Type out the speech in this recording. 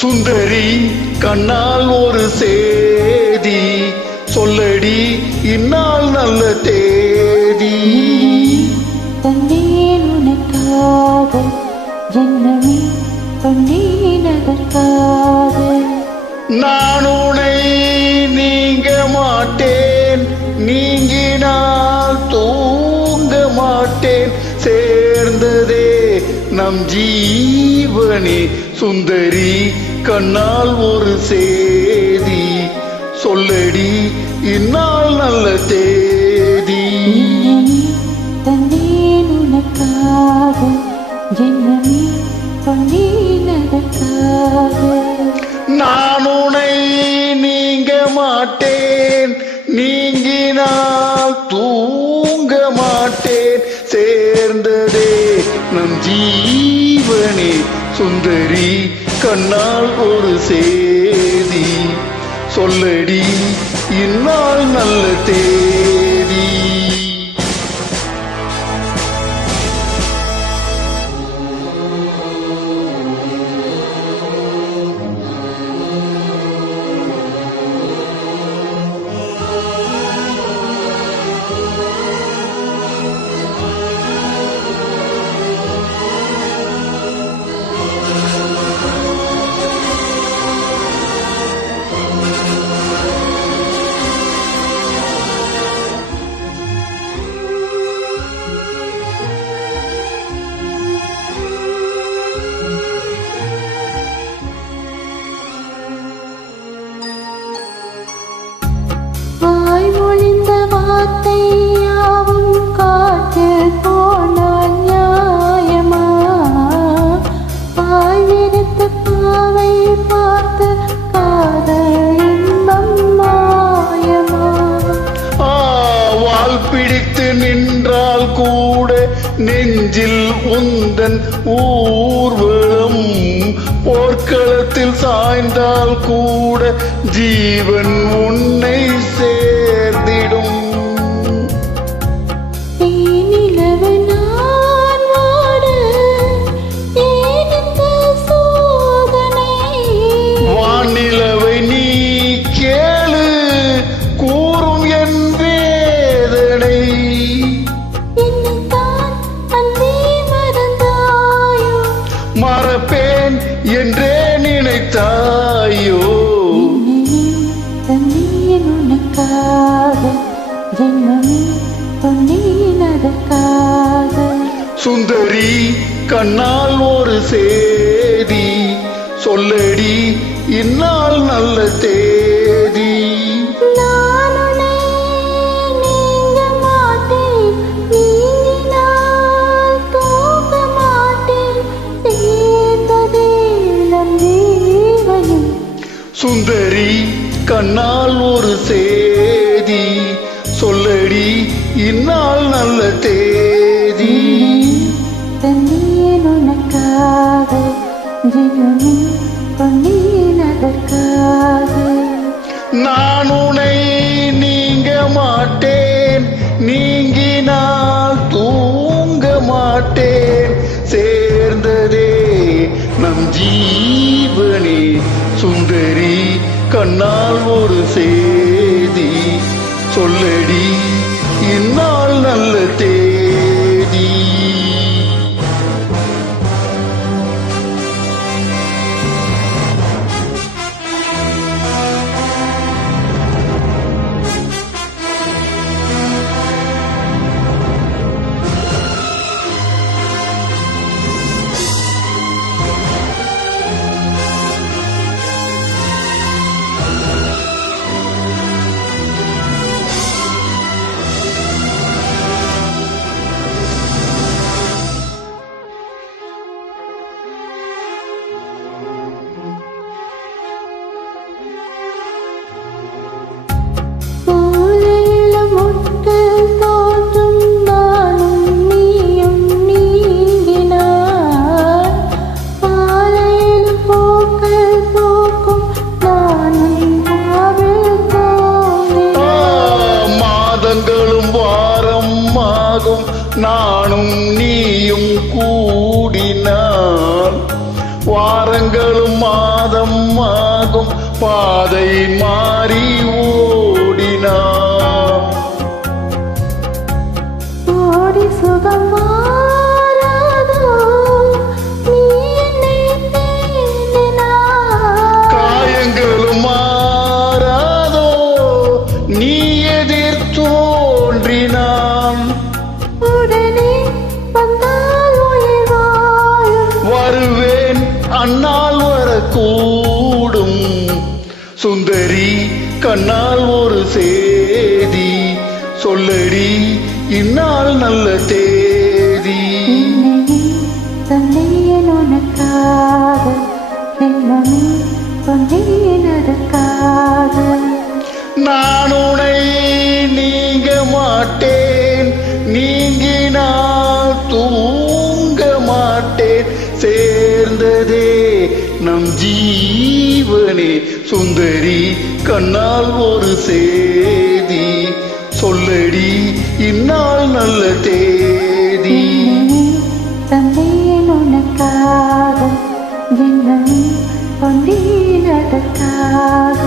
சுந்தரி கண்ணால் ஒரு சேதி சொல்லடி இந்நாள் நல்ல தேதி. தந்தேன் உனக்காக ஜென்மமே தந்தேன் அதற்காக. நான் உன்னை நீங்க மாட்டேன், நீங்கினால் தூங்க மாட்டேன். சேர்ந்ததே நம் ஜீவனே. சுந்தரி கண்ணால் ஒரு சேதி சொல்லடி இந்நாள் நல்ல தேதி. தந்தேன் உனக்காக ஜென்மமே தந்தேன் அதற்காக. நான் உன்னை நீங்க மாட்டேன், நீங்கினால் தூங்க மாட்டேன். சேர்ந்ததே நம் ஜீவனே. சுந்தரி கண்ணால் ஒரு சேதி சொல்லடி இந்நாள் நல்ல தேதி. வாய்மொழிந்த வார்த்தை யாவும் காற்றில் போனால் நியாயமா? பாய்விரித்த பாவை பார்த்து காதல் இன்பம் மாயமா? வால் பிடித்து நின்றால் கூட நெஞ்சில் உந்தன் ஊர்வலம். போர்க்களத்தில் சாய்ந்தால் கூட ஜீவன் உன்னை சேர்ந்திடும். தேனிலவு நான் வாட தேனித்த சோதனை. வானிலவை நீ கேளு கூறும் என் வேதனை. என்னைத்தான் அன்பே மறந்தாயோ? மறப்பேன் என்றே நினைத்தாயோ? தந்தேன் உனக்காக ஜென்மமே தந்தேன் அதற்காக. சுந்தரி கண்ணால் ஒரு சேதி சொல்லடி இந்நாள் நல்ல தேதி. நான் உன்னை நீங்க மாட்டேன், நீங்கினால் தூங்க மாட்டேன். சேர்ந்ததே நம் ஜீவனே. சுந்தரி கண்ணால் ஒரு சேதி சொல்லடி இந்நாள் நல்ல தேதி. தந்தேன் உனக்காக ஜென்மமே தந்தேன் அதற்காக. நான் உன்னை நீங்க மாட்டேன், நீங்கினால் தூங்க மாட்டேன். சேர்ந்ததே நம் ஜீவனே. சுந்தரி கண்ணால் ஒரு சேதி சொல்லடி இந்நாள் நல்ல தேதி. வாரங்களும் மாதம் ஆகும் பாதை மாறி ஓடினான். ஓடி சுகம் மாறாதோ நீ என்னை தேடினாய். காயங்களும் மாறாதோ நீ எதிர் தோன்றினான். உடனே வந்தால் உயிர் வாழும். வருவேன் அன்னால் வரக்கூடும் சுந்தரி கண்ணால் ஒரு சேதி சொல்லடி இந்நாள் நல்ல தேதி. என்னையே தந்தேன் உனக்காக என்னமே கொண்டேன் அதற்காக. நான் உன்னை நீங்க மாட்டேன் நீங்கினால் தூங்க மாட்டேன் சேர்ந்ததே நம் ஜீவனே சுந்தரி கண்ணால் ஒரு சேதி சொல்லடி இந்நாள் நல்ல தேதி. என்னையே தந்தேன் உனக்காக என்னமே கொண்டேன் அதற்காக.